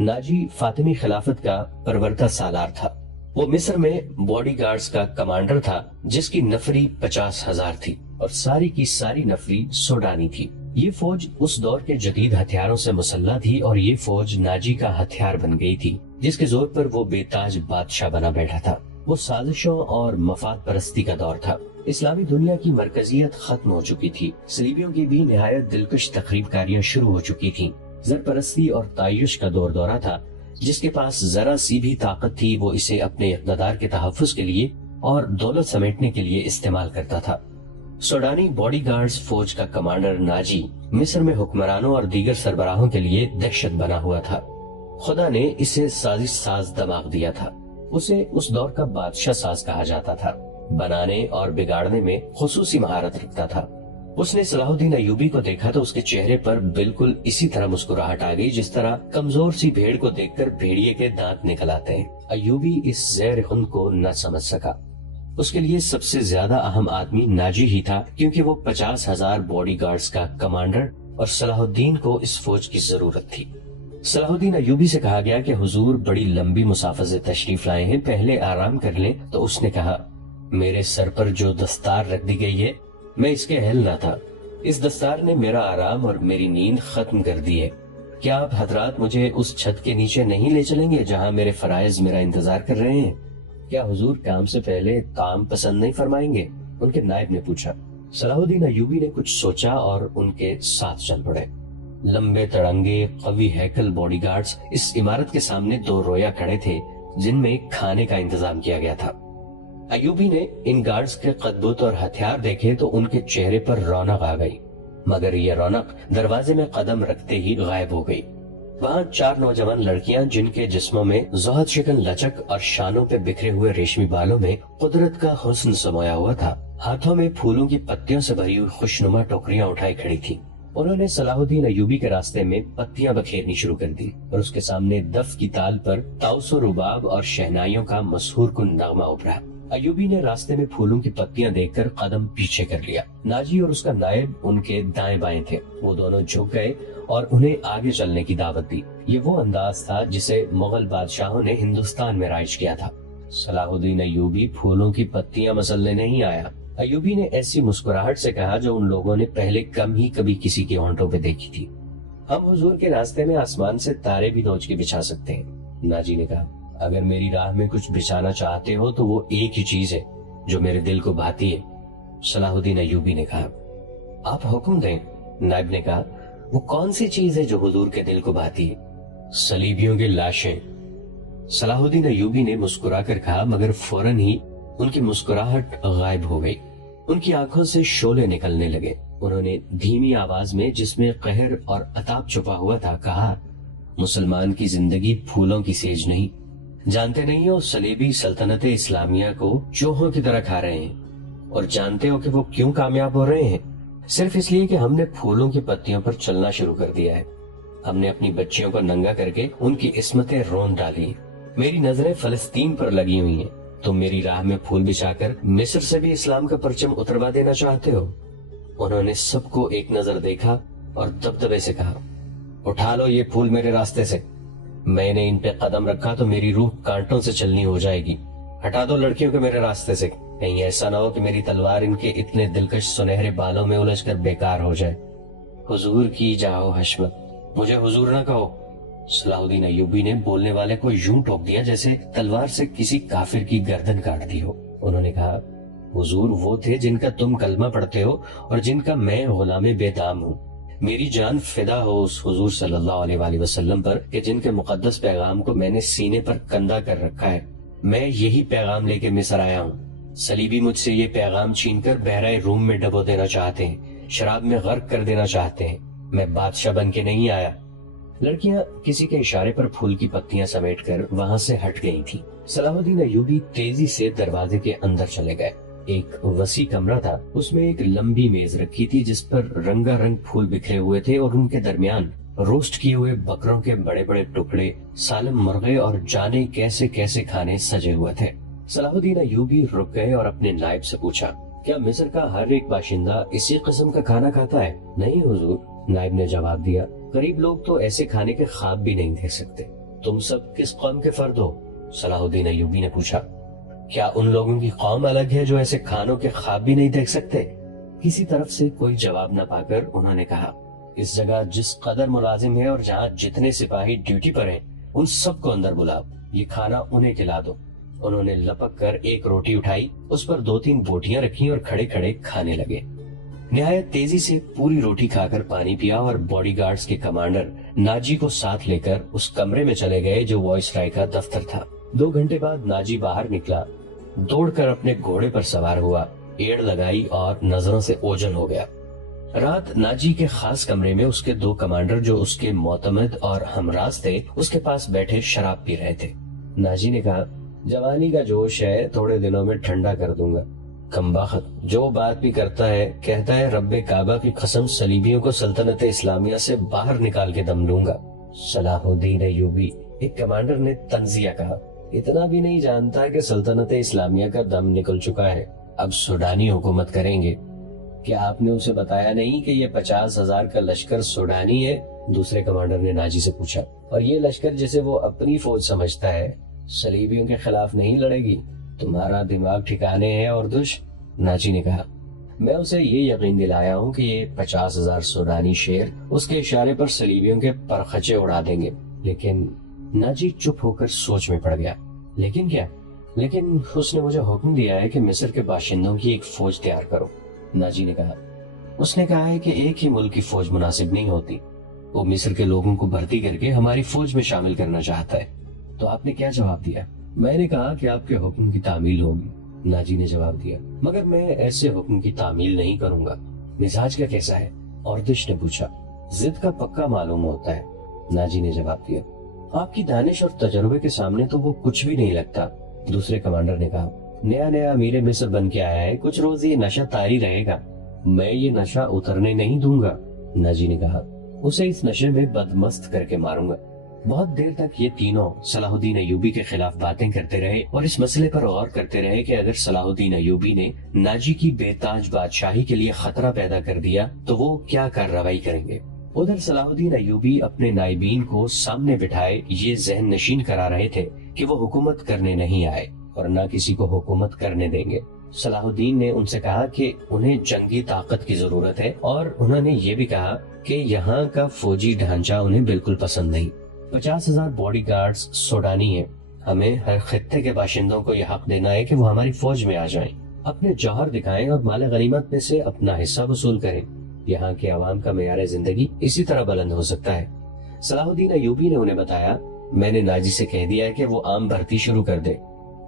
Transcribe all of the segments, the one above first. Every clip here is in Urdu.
ناجی فاطمی خلافت کا پروردہ سالار تھا۔ وہ مصر میں باڈی گارڈز کا کمانڈر تھا جس کی نفری 50,000 تھی اور ساری کی ساری نفری سوڈانی تھی۔ یہ فوج اس دور کے جدید ہتھیاروں سے مسلح تھی اور یہ فوج ناجی کا ہتھیار بن گئی تھی جس کے زور پر وہ بے تاج بادشاہ بنا بیٹھا تھا۔ وہ سازشوں اور مفاد پرستی کا دور تھا۔ اسلامی دنیا کی مرکزیت ختم ہو چکی تھی۔ صلیبیوں کی بھی نہایت دلکش تخریب کاریاں شروع ہو چکی تھیں۔ زر پرستی اور تعیش کا دور دورہ تھا۔ جس کے پاس ذرا سی بھی طاقت تھی وہ اسے اپنے اقتدار کے تحفظ کے لیے اور دولت سمیٹنے کے لیے استعمال کرتا تھا۔ سوڈانی باڈی گارڈز فوج کا کمانڈر ناجی مصر میں حکمرانوں اور دیگر سربراہوں کے لیے دہشت بنا ہوا تھا۔ خدا نے اسے سازش ساز دماغ دیا تھا۔ اسے اس دور کا بادشاہ ساز کہا جاتا تھا۔ بنانے اور بگاڑنے میں خصوصی مہارت رکھتا تھا۔ اس نے صلاح الدین ایوبی کو دیکھا تو اس کے چہرے پر بالکل اسی طرح مسکراہٹ آ گئی جس طرح کمزور سی بھیڑ کو دیکھ کر بھیڑیے کے دانت نکل آتے ہیں۔ ایوبی اس زیر خون کو نہ سمجھ سکا۔ اس کے لیے سب سے زیادہ اہم آدمی ناجی ہی تھا کیونکہ وہ 50,000 باڈی گارڈز کا کمانڈر اور صلاح الدین کو اس فوج کی ضرورت تھی۔ صلاح الدین ایوبی سے کہا گیا کہ حضور بڑی لمبی مسافت سے تشریف لائے ہیں، پہلے آرام کر لیں۔ تو اس نے کہا، میرے سر پر جو دستار رکھ دی گئی ہے میں اس کے اہل نہ تھا۔ اس دستار نے میرا آرام اور میری نیند ختم کر دی ہے۔ کیا آپ حضرات مجھے اس چھت کے نیچے نہیں لے چلیں گے جہاں میرے فرائض میرا انتظار کر رہے ہیں؟ کیا حضور کام سے پہلے کام پسند نہیں فرمائیں گے؟ ان کے نائب نے پوچھا۔ صلاح الدین ایوبی نے کچھ سوچا اور ان کے ساتھ چل پڑے۔ لمبے تڑنگے قوی ہیکل باڈی گارڈز اس عمارت کے سامنے 2 رویا کھڑے تھے جن میں کھانے کا انتظام کیا گیا تھا۔ ایوبی نے ان گارڈز کے قدبت اور ہتھیار دیکھے تو ان کے چہرے پر رونق آ گئی، مگر یہ رونق دروازے میں قدم رکھتے ہی غائب ہو گئی۔ وہاں 4 نوجوان لڑکیاں جن کے جسموں میں زہد شکن لچک اور شانوں پہ بکھرے ہوئے ریشمی بالوں میں قدرت کا حسن سمویا ہوا تھا، ہاتھوں میں پھولوں کی پتیوں سے بھری ہوئی خوشنما ٹوکریاں اٹھائی کھڑی تھی۔ انہوں نے صلاح الدین ایوبی کے راستے میں پتیاں بکھیرنی شروع کر دی اور اس کے سامنے دف کی تال پر طاؤس و رباب اور شہنائیوں کا مسحور کن نغمہ ابھرا۔ ایوبی نے راستے میں پھولوں کی پتیاں دیکھ کر قدم پیچھے کر لیا۔ ناجی اور اس کا نائب ان کے دائیں بائیں تھے۔ وہ دونوں جھک گئے اور انہیں آگے چلنے کی دعوت دی۔ یہ وہ انداز تھا جسے مغل بادشاہوں نے ہندوستان میں رائج کیا تھا۔ صلاح الدین ایوبی پھولوں کی پتیاں مسلنے نہیں آیا۔ ایوبی نے ایسی مسکراہٹ سے کہا جو ان لوگوں نے پہلے کم ہی کبھی کسی کے ہونٹوں پہ دیکھی تھی۔ ہم حضور کے راستے میں آسمان سے تارے بھی نوچ کے بچھا سکتے ہیں۔ ناجی نے کہا، اگر میری راہ میں کچھ بچھانا چاہتے ہو تو وہ ایک ہی چیز ہے جو میرے دل کو بھاتی ہے۔ صلاح الدین ایوبی نے کہا، آپ حکم دیں۔ نائب نے کہا، وہ کون سی چیز ہے جو حضور کے دل کو بھاتی ہے؟ صلیبیوں کی لاشیں۔ صلاح الدین ایوبی نے مسکرا کر کہا، مگر فوراً ہی ان کی مسکراہٹ غائب ہو گئی۔ ان کی آنکھوں سے شعلے نکلنے لگے۔ انہوں نے دھیمی آواز میں جس میں قہر اور عتاب چھپا ہوا تھا کہا، مسلمان کی زندگی پھولوں کی سیج نہیں۔ جانتے نہیں ہو صلیبی سلطنت اسلامیہ کو چوہوں کی طرح کھا رہے ہیں، اور جانتے ہو کہ وہ کیوں کامیاب ہو رہے ہیں؟ صرف اس لیے کہ ہم نے پھولوں کی پتیوں پر چلنا شروع کر دیا ہے۔ ہم نے اپنی بچیوں کو ننگا کر کے ان کی عصمتیں رون ڈالی۔ میری نظریں فلسطین پر لگی ہوئی ہیں۔ تم میری راہ میں پھول بچھا کر مصر سے بھی اسلام کا پرچم اتروا دینا چاہتے ہو؟ انہوں نے سب کو ایک نظر دیکھا اور دبدبے سے کہا، اٹھا لو یہ پھول میرے راستے سے۔ میں نے ان پہ قدم رکھا تو میری روح کانٹوں سے چلنی ہو جائے گی۔ ہٹا دو لڑکیوں کو میرے راستے سے، کہیں ایسا نہ ہو کہ میری تلوار ان کے اتنے دلکش سنہرے بالوں میں الجھ کر بیکار ہو جائے۔ حضور کی جاؤ حشمت، مجھے حضور نہ کہو۔ صلاح الدین ایوبی نے بولنے والے کو یوں ٹوک دیا جیسے تلوار سے کسی کافر کی گردن کاٹ دی ہو۔ انہوں نے کہا، حضور وہ تھے جن کا تم کلمہ پڑھتے ہو اور جن کا میں غلام بے دام ہوں۔ میری جان فدا ہو اس حضور صلی اللہ علیہ وآلہ وسلم پر کہ جن کے مقدس پیغام کو میں نے سینے پر کندہ کر رکھا ہے۔ میں یہی پیغام لے کے مصر آیا ہوں۔ صلیبی مجھ سے یہ پیغام چھین کر بحرۂ روم میں ڈبو دینا چاہتے ہیں، شراب میں غرق کر دینا چاہتے ہیں۔ میں بادشاہ بن کے نہیں آیا۔ لڑکیاں کسی کے اشارے پر پھول کی پتیاں سمیٹ کر وہاں سے ہٹ گئی تھی۔ صلاح الدین ایوبی تیزی سے دروازے کے اندر چلے گئے۔ ایک وسیع کمرہ تھا، اس میں ایک لمبی میز رکھی تھی جس پر رنگا رنگ پھول بکھرے ہوئے تھے اور ان کے درمیان روسٹ کیے ہوئے بکروں کے بڑے بڑے ٹکڑے، سالم مرغے اور جانے کیسے کیسے کھانے سجے ہوئے تھے۔ صلاح الدین ایوبی رک گئے اور اپنے نائب سے پوچھا، کیا مصر کا ہر ایک باشندہ اسی قسم کا کھانا کھاتا ہے؟ نہیں حضور، نائب نے جواب دیا، غریب لوگ تو ایسے کھانے کے خواب بھی نہیں دیکھ سکتے۔ تم سب کس قوم کے فرد ہو؟ صلاح الدین ایوبی نے پوچھا۔ کیا ان لوگوں کی قوم الگ ہے جو ایسے کھانوں کے خواب بھی نہیں دیکھ سکتے؟ کسی طرف سے کوئی جواب نہ پا کر انہوں نے کہا، اس جگہ جس قدر ملازم ہے اور جہاں جتنے سپاہی ڈیوٹی پر ہیں ان سب کو اندر بلاؤ، یہ کھانا انہیں کھلا دو۔ انہوں نے لپک کر ایک روٹی اٹھائی، اس پر 2-3 بوٹیاں رکھی اور کھڑے کھڑے کھانے لگے۔ نہایت تیزی سے پوری روٹی کھا کر پانی پیا اور باڈی گارڈز کے کمانڈر ناجی کو ساتھ لے کر اس کمرے میں چلے گئے جو وائس رائے کا دفتر تھا۔ 2 گھنٹے بعد ناجی باہر نکلا، دوڑ کر اپنے گھوڑے پر سوار ہوا، ایڑ لگائی اور نظروں سے اوجھل ہو گیا۔ رات ناجی کے خاص کمرے میں اس کے 2 کمانڈر جو اس کے معتمد اور ہمراز تھے اس کے پاس بیٹھے شراب پی رہے تھے۔ ناجی نے کہا، جوانی کا جوش ہے، تھوڑے دنوں میں ٹھنڈا کر دوں گا۔ کمبخت جو بات بھی کرتا ہے کہتا ہے رب کعبہ کی قسم صلیبیوں کو سلطنت اسلامیہ سے باہر نکال کے دم لوں گا۔ صلاح الدین ایوبی، ایک کمانڈر نے طنزیہ کہا، اتنا بھی نہیں جانتا کہ سلطنت اسلامیہ کا دم نکل چکا ہے، اب سوڈانی حکومت کریں گے۔ کیا آپ نے اسے بتایا نہیں کہ یہ 50,000 کا لشکر سوڈانی ہے؟ دوسرے کمانڈر نے ناجی سے پوچھا، اور یہ لشکر جسے وہ اپنی فوج سمجھتا ہے صلیبیوں کے خلاف نہیں لڑے گی؟ تمہارا دماغ ٹھکانے ہے اور ناجی نے کہا، میں اسے یہ یقین دلایا ہوں کہ یہ 50,000 سوڈانی شیر اس کے اشارے پر صلیبیوں کے پرخچے اڑا دیں گے۔ لیکن ناجی چپ ہو کر سوچ میں پڑ گیا۔ لیکن کیا؟ لیکن اس نے مجھے حکم دیا ہے کہ مصر کے باشندوں کی ایک فوج تیار کرو۔ ناجی نے کہا، اس نے کہا ہے کہ ایک ہی ملک کی فوج مناسب نہیں ہوتی، وہ مصر کے لوگوں کو بھرتی کر کے ہماری فوج میں شامل کرنا چاہتا ہے۔ تو آپ نے کیا جواب دیا؟ میں نے کہا کہ آپ کے حکم کی تعمیل ہوگی۔ ناجی نے جواب دیا، مگر میں ایسے حکم کی تعمیل نہیں کروں گا۔ مزاج کا کیسا ہے؟ اردش نے پوچھا۔ ضد کا پکا معلوم ہوتا ہے، ناجی نے جواب دیا۔ آپ کی دانش اور تجربے کے سامنے تو وہ کچھ بھی نہیں لگتا، دوسرے کمانڈر نے کہا۔ نیا امیر مصر بن کے آیا ہے، کچھ روز یہ نشہ طاری رہے گا، میں یہ نشہ اترنے نہیں دوں گا۔ ناجی نے کہا، اسے اس نشے میں بدمست کر کے ماروں گا۔ بہت دیر تک یہ تینوں صلاح الدین ایوبی کے خلاف باتیں کرتے رہے اور اس مسئلے پر غور کرتے رہے کہ اگر صلاح الدین ایوبی نے ناجی کی بے تاج بادشاہی کے لیے خطرہ پیدا کر دیا تو وہ کیا کارروائی کریں گے۔ ادھر صلاح الدین ایوبی اپنے نائبین کو سامنے بٹھائے یہ ذہن نشین کرا رہے تھے کہ وہ حکومت کرنے نہیں آئے اور نہ کسی کو حکومت کرنے دیں گے۔ صلاح الدین نے ان سے کہا کہ انہیں جنگی طاقت کی ضرورت ہے اور انہوں نے یہ بھی کہا کہ یہاں کا فوجی ڈھانچہ انہیں بالکل پسند نہیں۔ 50,000 باڈی گارڈز سوڈانی ہیں، ہمیں ہر خطے کے باشندوں کو یہ حق دینا ہے کہ وہ ہماری فوج میں آ جائیں، اپنے جوہر دکھائیں اور مال غنیمت میں سے اپنا حصہ وصول کریں۔ یہاں کے عوام کا معیار زندگی اسی طرح بلند ہو سکتا ہے۔ صلاح الدین ایوبی نے انہیں بتایا، میں نے ناجی سے کہہ دیا ہے کہ وہ عام بھرتی شروع کر دے،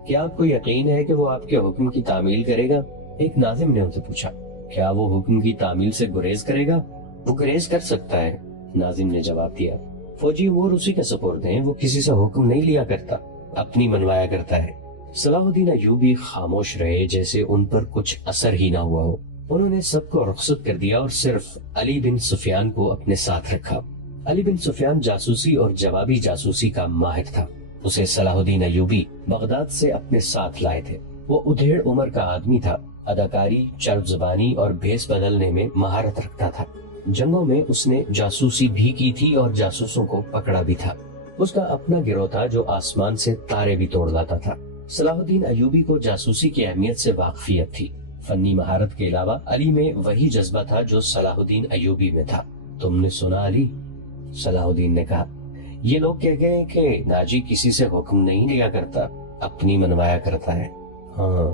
کیا آپ کو یقین ہے کہ وہ آپ کے حکم کی تعمیل کرے گا؟ ایک ناظم نے ان سے پوچھا، کیا وہ حکم کی تعمیل سے گریز کرے گا؟ وہ گریز کر سکتا ہے، ناظم نے جواب دیا، فوجی امور اسی کے سپرد ہیں، وہ کسی سے حکم نہیں لیا کرتا، اپنی منوایا کرتا ہے۔ صلاح الدین ایوبی خاموش رہے جیسے ان پر کچھ اثر ہی نہ ہوا ہو۔ انہوں نے سب کو رخصت کر دیا اور صرف علی بن سفیان کو اپنے ساتھ رکھا۔ علی بن سفیان جاسوسی اور جوابی جاسوسی کا ماہر تھا، اسے صلاح الدین ایوبی بغداد سے اپنے ساتھ لائے تھے۔ وہ ادھیڑ عمر کا آدمی تھا، اداکاری، چرب زبانی اور بھیس بدلنے میں مہارت رکھتا تھا۔ جنگوں میں اس نے جاسوسی بھی کی تھی اور جاسوسوں کو پکڑا بھی تھا۔ اس کا اپنا گروہ تھا جو آسمان سے تارے بھی توڑ لاتا تھا۔ صلاح الدین ایوبی کو جاسوسی کی اہمیت سے واقفیت تھی۔ فنی مہارت کے علاوہ علی میں وہی جذبہ تھا جو صلاح الدین ایوبی میں تھا۔ تم نے سنا علی؟ صلاح الدین نے کہا، یہ لوگ کہہ گئے کہ ناجی کسی سے حکم نہیں لیا کرتا، اپنی منوایا کرتا ہے۔ ہاں،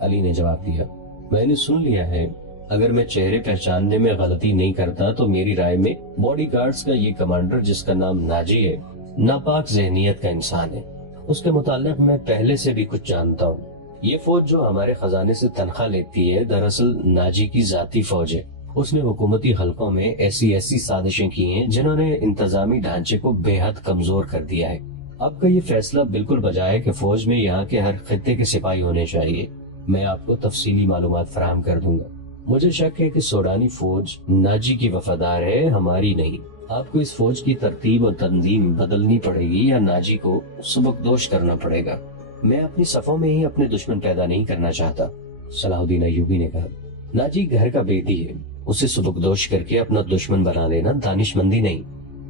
علی نے جواب دیا، میں نے سن لیا ہے۔ اگر میں چہرے پہچاننے میں غلطی نہیں کرتا تو میری رائے میں باڈی گارڈز کا یہ کمانڈر جس کا نام ناجی ہے ناپاک ذہنیت کا انسان ہے۔ اس کے متعلق میں پہلے سے بھی کچھ جانتا ہوں۔ یہ فوج جو ہمارے خزانے سے تنخواہ لیتی ہے دراصل ناجی کی ذاتی فوج ہے۔ اس نے حکومتی حلقوں میں ایسی سازشیں کی ہیں جنہوں نے انتظامی ڈھانچے کو بے حد کمزور کر دیا ہے۔ آپ کا یہ فیصلہ بالکل بجا ہے کہ فوج میں یہاں کے ہر خطے کے سپاہی ہونے چاہیے۔ میں آپ کو تفصیلی معلومات فراہم کر دوں گا۔ مجھے شک ہے کہ سوڈانی فوج ناجی کی وفادار ہے، ہماری نہیں۔ آپ کو اس فوج کی ترتیب اور تنظیم بدلنی پڑے گی یا ناجی کو سبکدوش کرنا پڑے گا۔ میں اپنی صفوں میں ہی اپنے دشمن پیدا نہیں کرنا چاہتا، صلاح الدین ایوبی نے کہا۔ ناجی گھر کا بیٹی ہے، اسے سبکدوش کر کے اپنا دشمن بنا لینا دانش مندی نہیں۔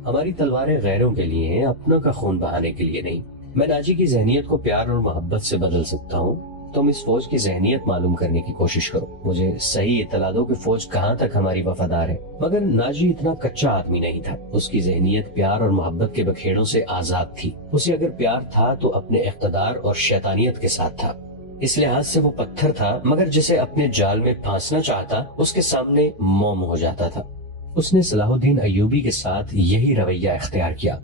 ہماری تلواریں غیروں کے لیے ہیں، اپنوں کا خون بہانے کے لیے نہیں۔ میں ناجی کی ذہنیت کو پیار اور محبت سے بدل سکتا ہوں۔ تم اس فوج کی ذہنیت معلوم کرنے کی کوشش کرو، مجھے صحیح اطلاع دو کہ فوج کہاں تک ہماری وفادار ہے۔ مگر ناجی اتنا کچا آدمی نہیں تھا، اس کی ذہنیت پیار اور محبت کے بکھیڑوں سے آزاد تھی۔ اسے اگر پیار تھا تو اپنے اقتدار اور شیطانیت کے ساتھ تھا۔ اس لحاظ سے وہ پتھر تھا، مگر جسے اپنے جال میں پھانسنا چاہتا اس کے سامنے موم ہو جاتا تھا۔ اس نے صلاح الدین ایوبی کے ساتھ یہی رویہ اختیار کیا۔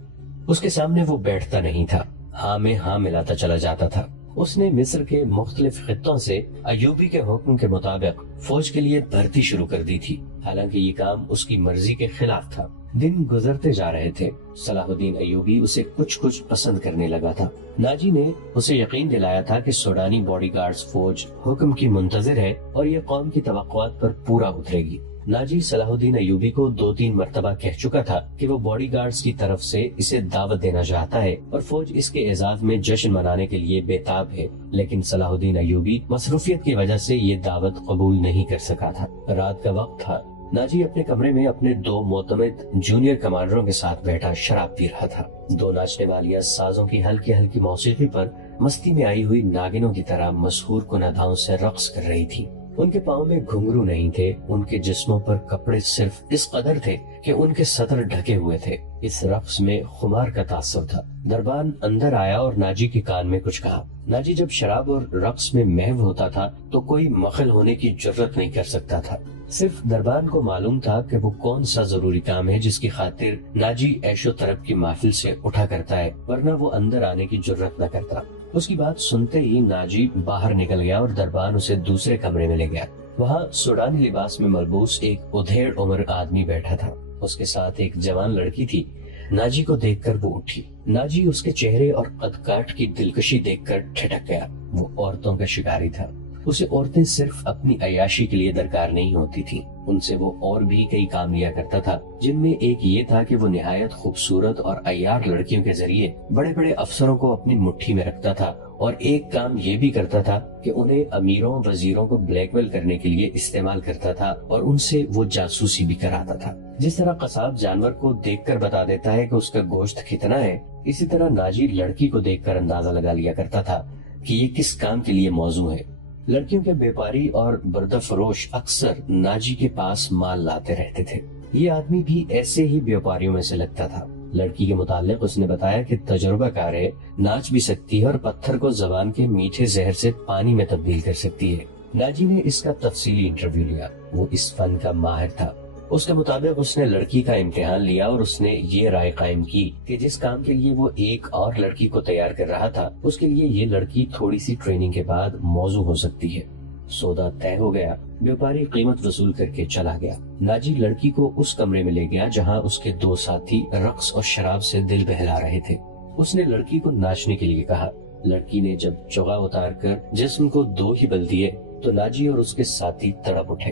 اس کے سامنے وہ بیٹھتا نہیں تھا، ہاں میں ہاں ملاتا چلا جاتا تھا۔ اس نے مصر کے مختلف خطوں سے ایوبی کے حکم کے مطابق فوج کے لیے بھرتی شروع کر دی تھی، حالانکہ یہ کام اس کی مرضی کے خلاف تھا۔ دن گزرتے جا رہے تھے، صلاح الدین ایوبی اسے کچھ پسند کرنے لگا تھا۔ ناجی نے اسے یقین دلایا تھا کہ سوڈانی باڈی گارڈز فوج حکم کی منتظر ہے اور یہ قوم کی توقعات پر پورا اترے گی۔ ناجی صلاح الدین ایوبی کو 2-3 مرتبہ کہہ چکا تھا کہ وہ باڈی گارڈز کی طرف سے اسے دعوت دینا چاہتا ہے اور فوج اس کے اعزاز میں جشن منانے کے لیے بے تاب ہے، لیکن صلاح الدین ایوبی مصروفیت کی وجہ سے یہ دعوت قبول نہیں کر سکا تھا۔ رات کا وقت تھا، ناجی اپنے کمرے میں اپنے 2 معتمد جونیئر کمانڈروں کے ساتھ بیٹھا شراب پی رہا تھا۔ 2 ناچنے والیاں سازوں کی ہلکی موسیقی پر مستی میں آئی ہوئی ناگنوں کی طرح مسحور کن اداؤں سے رقص کر رہی تھی۔ ان کے پاؤں میں گھنگرو نہیں تھے، ان کے جسموں پر کپڑے صرف اس قدر تھے کہ ان کے سطر ڈھکے ہوئے تھے۔ اس رقص میں خمار کا تاثر تھا۔ دربان اندر آیا اور ناجی کے کان میں کچھ کہا۔ ناجی جب شراب اور رقص میں محو ہوتا تھا تو کوئی مخل ہونے کی جرت نہیں کر سکتا تھا۔ صرف دربان کو معلوم تھا کہ وہ کون سا ضروری کام ہے جس کی خاطر ناجی عیش و طرب کی محفل سے اٹھا کرتا ہے، ورنہ وہ اندر آنے کی جرت نہ کرتا۔ اس کی بات سنتے ہی ناجی باہر نکل گیا اور دربان اسے دوسرے کمرے میں لے گیا۔ وہاں سوڈانی لباس میں ملبوس ایک ادھیڑ عمر آدمی بیٹھا تھا، اس کے ساتھ ایک جوان لڑکی تھی۔ ناجی کو دیکھ کر وہ اٹھی۔ ناجی اس کے چہرے اور قد کاٹ کی دلکشی دیکھ کر ٹھٹک گیا۔ وہ عورتوں کا شکاری تھا، اسے عورتیں صرف اپنی عیاشی کے لیے درکار نہیں ہوتی تھی، ان سے وہ اور بھی کئی کام لیا کرتا تھا، جن میں ایک یہ تھا کہ وہ نہایت خوبصورت اور عیار لڑکیوں کے ذریعے بڑے بڑے افسروں کو اپنی مٹھی میں رکھتا تھا، اور ایک کام یہ بھی کرتا تھا کہ انہیں امیروں وزیروں کو بلیک میل کرنے کے لیے استعمال کرتا تھا اور ان سے وہ جاسوسی بھی کراتا تھا۔ جس طرح قصاب جانور کو دیکھ کر بتا دیتا ہے کہ اس کا گوشت کتنا ہے، اسی طرح ناجی لڑکی کو دیکھ کر اندازہ لگا لیا کرتا تھا کہ یہ کس کام کے لیے موزوں ہے۔ لڑکیوں کے بیپاری اور بردہ فروش اکثر ناجی کے پاس مال لاتے رہتے تھے۔ یہ آدمی بھی ایسے ہی بیپاریوں میں سے لگتا تھا۔ لڑکی کے متعلق اس نے بتایا کہ تجربہ کار ہے، ناچ بھی سکتی ہے اور پتھر کو زبان کے میٹھے زہر سے پانی میں تبدیل کر سکتی ہے۔ ناجی نے اس کا تفصیلی انٹرویو لیا، وہ اس فن کا ماہر تھا۔ اس کے مطابق اس نے لڑکی کا امتحان لیا اور اس نے یہ رائے قائم کی کہ جس کام کے لیے وہ ایک اور لڑکی کو تیار کر رہا تھا، اس کے لیے یہ لڑکی تھوڑی سی ٹریننگ کے بعد موزوں ہو سکتی ہے۔ سودا طے ہو گیا، بیوپاری قیمت وصول کر کے چلا گیا۔ ناجی لڑکی کو اس کمرے میں لے گیا جہاں اس کے 2 ساتھی رقص اور شراب سے دل بہلا رہے تھے۔ اس نے لڑکی کو ناچنے کے لیے کہا۔ لڑکی نے جب چوغا اتار کر جسم کو 2 ہی بل دیے تو ناجی اور اس کے ساتھی تڑپ اٹھے۔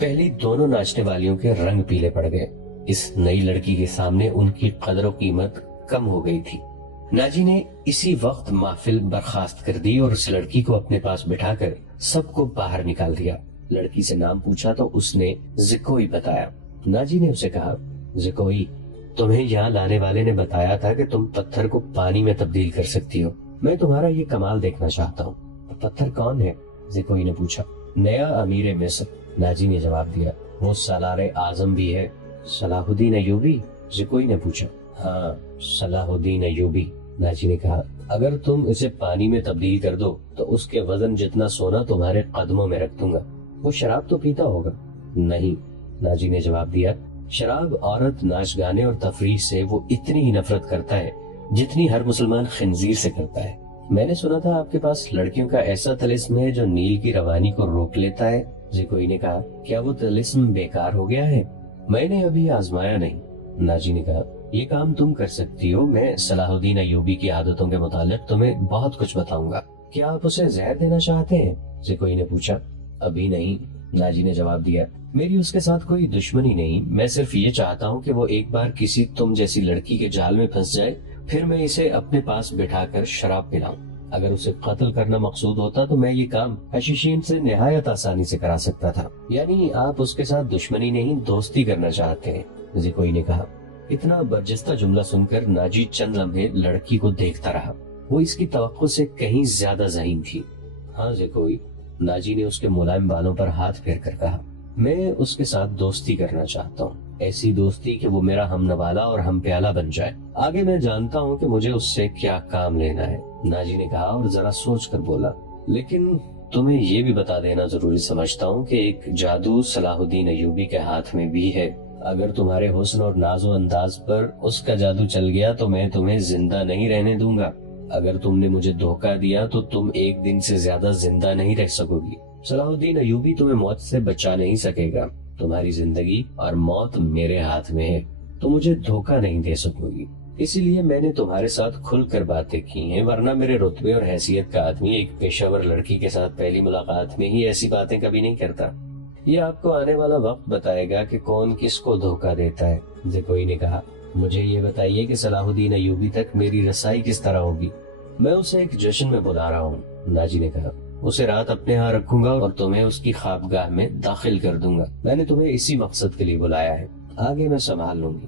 پہلی دونوں ناچنے والیوں کے رنگ پیلے پڑ گئے۔ اس نئی لڑکی کے سامنے ان کی قدر و قیمت کم ہو گئی تھی۔ ناجی نے اسی وقت محفل برخاست کر دی اور اس لڑکی کو اپنے پاس بٹھا کر سب کو باہر نکال دیا۔ لڑکی سے نام پوچھا تو اس نے زکوئی بتایا۔ ناجی نے اسے کہا، زکوئی، تمہیں یہاں لانے والے نے بتایا تھا کہ تم پتھر کو پانی میں تبدیل کر سکتی ہو۔ میں تمہارا یہ کمال دیکھنا چاہتا ہوں۔ پتھر کون ہے؟ زکوئی نے پوچھا۔ نیا امیر مصر، ناجی نے جواب دیا۔ وہ سالار اعظم بھی ہے۔ صلاح الدین ایوبی؟ زکوئی نے پوچھا۔ ہاں، صلاح الدین ایوبی، ناجی نے کہا۔ اگر تم اسے پانی میں تبدیل کر دو تو اس کے وزن جتنا سونا تمہارے قدموں میں رکھ دوں گا۔ وہ شراب تو پیتا ہوگا؟ نہیں، ناجی نے جواب دیا۔ شراب، عورت، ناچ گانے اور تفریح سے وہ اتنی ہی نفرت کرتا ہے جتنی ہر مسلمان خنزیر سے کرتا ہے۔ میں نے سنا تھا آپ کے پاس لڑکیوں کا ایسا طلسم ہے جو نیل کی روانی کو روک لیتا ہے۔ زکوئی نے کہا، کیا وہ طلسم بیکار ہو گیا ہے؟ میں نے ابھی آزمایا نہیں، ناجی نے کہا۔ یہ کام تم کر سکتی ہو۔ میں صلاح الدین ایوبی کی عادتوں کے متعلق تمہیں بہت کچھ بتاؤں گا۔ کیا آپ اسے زہر دینا چاہتے ہیں؟ زکوئی نے پوچھا۔ ابھی نہیں، ناجی نے جواب دیا۔ میری اس کے ساتھ کوئی دشمنی نہیں، میں صرف یہ چاہتا ہوں کہ وہ ایک بار کسی تم جیسی لڑکی کے جال میں پھنس جائے، پھر میں اسے اپنے پاس بٹھا کر شراب پلاؤں۔ اگر اسے قتل کرنا مقصود ہوتا تو میں یہ کام حشیشین سے نہایت آسانی سے کرا سکتا تھا۔ یعنی آپ اس کے ساتھ دشمنی نہیں، دوستی کرنا چاہتے ہیں؟ زکوئی نے کہا۔ اتنا برجستہ جملہ سن کر ناجی چند لمحے لڑکی کو دیکھتا رہا. وہ اس کی توقع سے کہیں زیادہ ذہین تھی. ہاں جی کوئی. ناجی نے اس کے ملائم بالوں پر ہاتھ پھیر کر کہا. میں اس کے ساتھ دوستی کرنا چاہتا ہوں, ایسی دوستی کہ وہ میرا ہم نوالا اور ہم پیالہ بن جائے. آگے میں جانتا ہوں کہ مجھے اس سے کیا کام لینا ہے, ناجی نے کہا اور ذرا سوچ کر بولا. لیکن تمہیں یہ بھی بتا دینا ضروری سمجھتا ہوں کہ ایک جادو صلاح الدین ایوبی کے ہاتھ میں بھی ہے. اگر تمہارے حسن اور ناز و انداز پر اس کا جادو چل گیا تو میں تمہیں زندہ نہیں رہنے دوں گا. اگر تم نے مجھے دھوکہ دیا تو تم ایک دن سے زیادہ زندہ نہیں رہ سکو گی. صلاح الدین ایوبی تمہیں موت سے بچا نہیں سکے گا. تمہاری زندگی اور موت میرے ہاتھ میں ہے. تو مجھے دھوکہ نہیں دے سکو گی. اسی لیے میں نے تمہارے ساتھ کھل کر باتیں کی ہیں, ورنہ میرے رتبے اور حیثیت کا آدمی ایک پیشہ ور لڑکی کے ساتھ پہلی ملاقات میں ہی ایسی باتیں کبھی نہیں کرتا. یہ آپ کو آنے والا وقت بتائے گا کہ کون کس کو دھوکہ دیتا ہے. زکوئی نے کہا. مجھے یہ بتائیے کہ صلاح الدین ایوبی تک میری رسائی کس طرح ہوگی؟ میں اسے ایک جشن میں بلا رہا ہوں, ناجی نے کہا. اسے رات اپنے ہاں رکھوں گا اور تمہیں اس کی خوابگاہ میں داخل کر دوں گا. میں نے تمہیں اسی مقصد کے لیے بلایا ہے, آگے میں سنبھال لوں گی.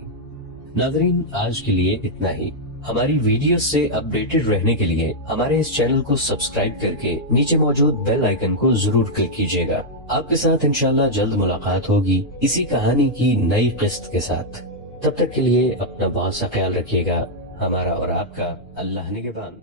ناظرین, آج کے لیے اتنا ہی. ہماری ویڈیو سے اپڈیٹڈ رہنے کے لیے ہمارے اس چینل کو سبسکرائب کر کے نیچے موجود بیل آئیکن کو ضرور کلک کیجیے گا. آپ کے ساتھ انشاءاللہ جلد ملاقات ہوگی اسی کہانی کی نئی قسط کے ساتھ. تب تک کے لیے اپنا بہت سا خیال رکھیے گا. ہمارا اور آپ کا اللہ نگہبان.